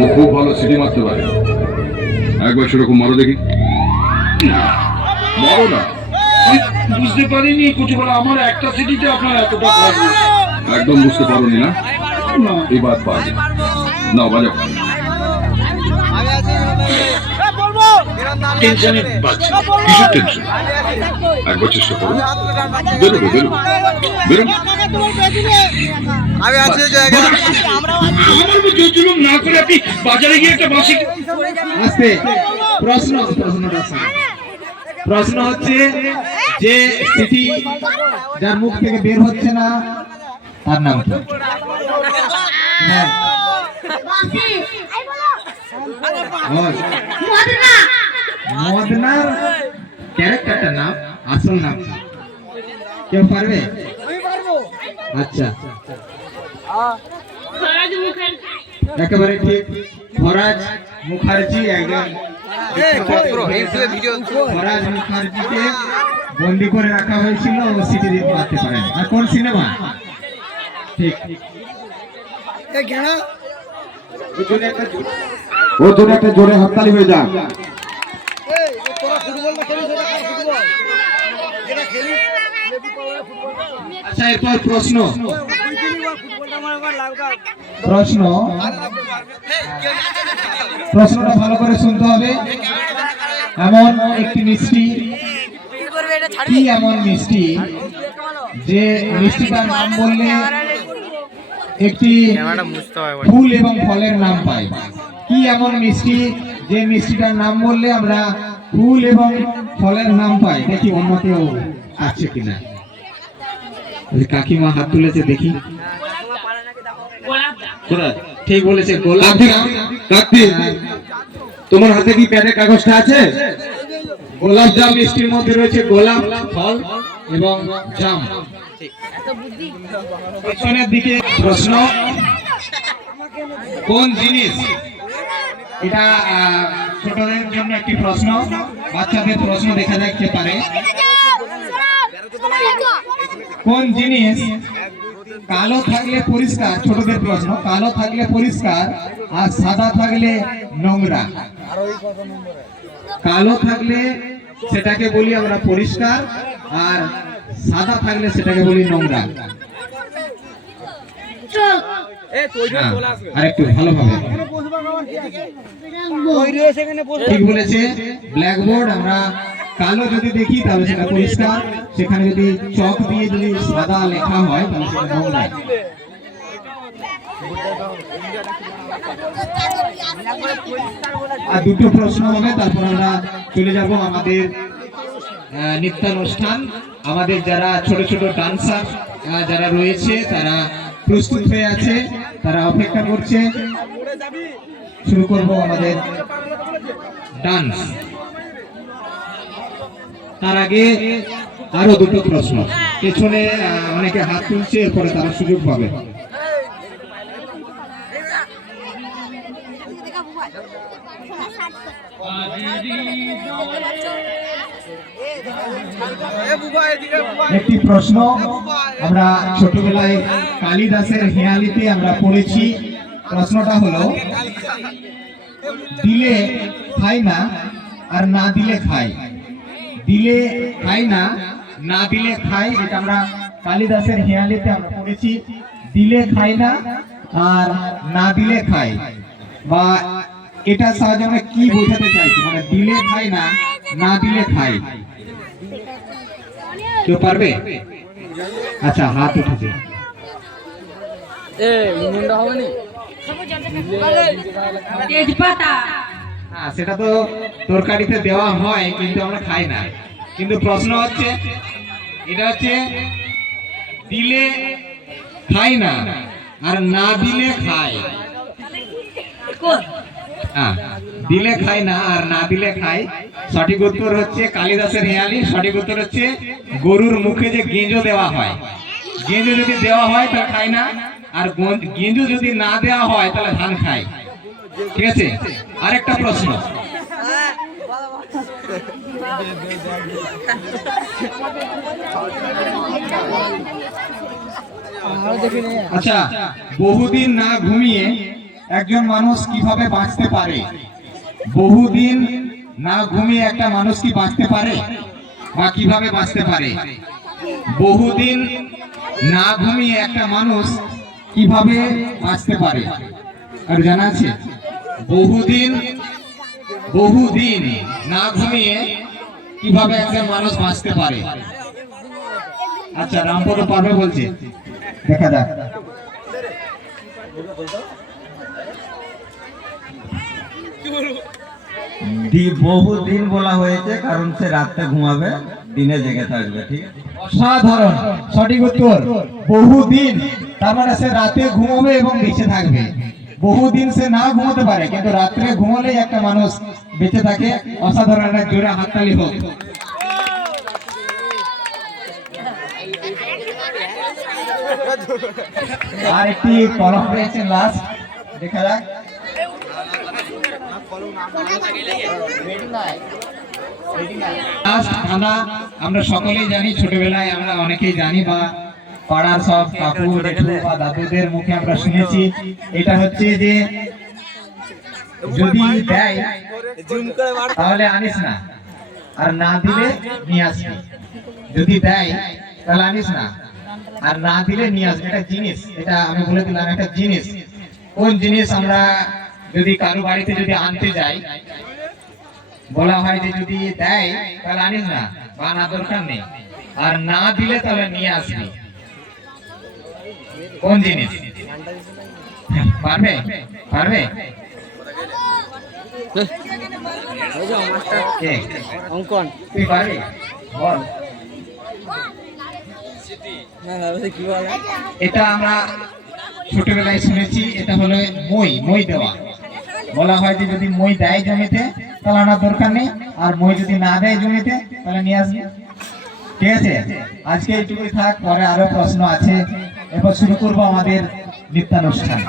ও খুব ভালো সিটি মারতে পারে। একবার সেরকম মারো দেখি। মারো না। বুঝতে পারিনি কচুপালা, আমার একটা সিটিতে আপনার এতটা খরচ। একদম বুঝতে পারোনি না? না, এবার পারবে। না বাজাও। টেনশনে পাচ্ছি। কিসের টেনশন? একবার চেষ্টা করো। বেরোবে বেরোবে বেরোবে। আমি আছি জায়গায়। আমার উপর জোর জুলুম না করে আপনি বাজারে গিয়ে একটা বাসি। আস্তে প্রশ্ন হচ্ছে যে সিটি যার মুখ থেকে বের হচ্ছে না তার নাম কি? হ্যাঁ। বল। মদনার ক্যারেক্টারটার নাম, আসল নাম কি? কেউ পারবে? আচ্ছা, একেবারে ঠিক। ফরাজ মুখার্জি একজন ফরাজ মুখার্জিকে বন্দি করে রাখা হয়েছিল, ও সিটি দিতে পারতে পারেন। আর কোন সিনেমা? ঠিক। ওর জন্য একটা জোরে হাততালি হয়ে যাক। আচ্ছা, এরপর প্রশ্নটা ভালো করে শুনতে হবে। এমন একটি মিষ্টি, কি এমন মিষ্টি যে মিষ্টিটার নাম বললে একটি ফুল এবং ফলের নাম পাই? কি এমন মিষ্টি যে মিষ্টিটার নাম বললে আমরা ফুল এবং ফলের নাম পাই? দেখি অন্য কেউ আছে কিনা। কাকিমা হাত তুলেছে, দেখি। ঠিক বলেছে, গোলাপ জাম। তোমার হাতে কি প্যাডের কাগজটা আছে? গোলাপ জাম মিষ্টির মধ্যে রয়েছে গোলাপ ফল এবং জাম। পেছনের দিকে প্রশ্ন, কোন জিনিস, এটা ছোটদের জন্য একটি প্রশ্ন, বাচ্চাদের প্রশ্ন দেখা দেখতে পারে। কোন জিনিস কালো থাকলে পরিষ্কার, ছোটদের প্রশ্ন, কালো থাকলে পরিষ্কার আর সাদা থাকলে নোংরা? কালো থাকলে সেটাকে বলি আমরা পরিষ্কার, আর সাদা থাকলে সেটাকে বলি নোংরা। আরেকটু ভালোভাবে। ঠিক বলেছে, ব্ল্যাকবোর্ড। আমরা কালো যদি দেখি তাহলে সেটা পরিষ্কার, সেখানে যদি চক দিয়ে যদি সাদা লেখা হয় তাহলে সেটা নোংরা। আর দুটো প্রশ্ন হবে, তারপর আমরা চলে যাব আমাদের নৃত্যানুষ্ঠান। আমাদের যারা ছোট ছোট ডান্সার যারা রয়েছে তারা প্রস্তুত হয়ে আছে, তারা অপেক্ষা করছে। শুরু করব আমাদের ডান্স। তার আগে আরো দুটো প্রশ্ন। পেছনে অনেকে হাত তুলছে, এরপরে তারা সুযোগ পাবে। একটি প্রশ্ন আমরা ছোটবেলায় কালিদাসের হেঁয়ালিতে আমরা পড়েছি। প্রশ্নটা হলো, দিলে খাই না আর না দিলে খাই। দিলে খাই না, না দিলে খাই, এটা আমরা কালিদাসের হেঁয়ালিতে আমরা পড়েছি। দিলে খাই না আর না দিলে খাই, বা এটা সাহায্যে আমরা কি বোঝাতে চাইছি? মানে দিলে খাই না, না দিলে খাই। কেউ পারবে? আচ্ছা, হাত উঠেছে। সেটা তো তরকারিতে দেওয়া হয়, কিন্তু আমরা খাই না। কিন্তু প্রশ্ন হচ্ছে, এটা হচ্ছে দিলে খাই না আর না দিলে খাই। দিলে খাই না আর না দিলে খাই। সঠিক উত্তর হচ্ছে কালিদাসের হেঁয়ালি। সঠিক উত্তর হচ্ছে গরুর মুখে যে গেঁজো দেওয়া হয়। গেঁজো যদি দেওয়া হয় তাহলে খাই না, আর গেঁজো যদি না দেওয়া হয় তাহলে ধান খাই। ঠিক আছে, আরেকটা প্রশ্ন। আচ্ছা, বহুদিন না ঘুমিয়ে একজন মানুষ কিভাবে বাঁচতে পারে? বহুদিন না ঘুমিয়ে একটা মানুষ কি বাঁচতে পারে বা কিভাবে বাঁচতে পারে? বহুদিন না ঘুমিয়ে একটা মানুষ কিভাবে বাঁচতে পারে আর জানা আছে? বহুদিন না ঘুমিয়ে কিভাবে একজন মানুষ বাঁচতে পারে? আচ্ছা, রামপুর পারবে বলছে, দেখা যাক। বহুদিন বলা হয়েছে কারণ সে রাতে ঘুমাবে, দিনে জেগে থাকবে। ঠিক আছে, অসাধারণ, সঠিক উত্তর। বহুদিন, তার মানে সে রাতে ঘুমাবে এবং বেঁচে থাকবে। বহুদিন সে না ঘুমাতে পারে, কিন্তু রাত্রে ঘুমালেই একটা মানুষ বেঁচে থাকে। অসাধারণ, একটা জোরে হাততালি হোক। আর একটি কলম রয়েছে লাস্ট, দেখা যাক। আমরা সকলেই জানি, ছোটবেলায় আমরা অনেকেই জানি বা পাড়ার সব কাকু জেঠু বা দাদুদের মুখে আমরা শুনেছি, এটা হচ্ছে যে যদি দেয় তাহলে আনিস না, আর না দিলে নিয়ে আসবি। যদি দেয় তাহলে আনিস না, আর না দিলে নিয়ে আসবি। এটা জিনিস, এটা আমি বলে দিলাম, একটা জিনিস। কোন জিনিস আমরা যদি কারো বাড়িতে যদি আনতে যাই, বলা হয় যে যদি দেয় তাহলে আনিস না বা আনা দরকার নেই, আর না দিলে তাহলে নিয়ে আসবি। কোন জিনিস? পারবে? পারবে? অঙ্কন তুই পারবি? বল। কি বলে? এটা আমরা ছোটবেলায় শুনেছি, এটা হলো মই দেওয়া। বলা হয় যে যদি মই দেয় জমিতে তাহলে আনার দরকার নেই, আর মই যদি না দেয় জমিতে তাহলে নিয়ে আসবি। ঠিক আছে, আজকে এইটুকুই থাক, পরে আরো প্রশ্ন আছে। এবার শুরু করবো আমাদের নৃত্যানুষ্ঠান।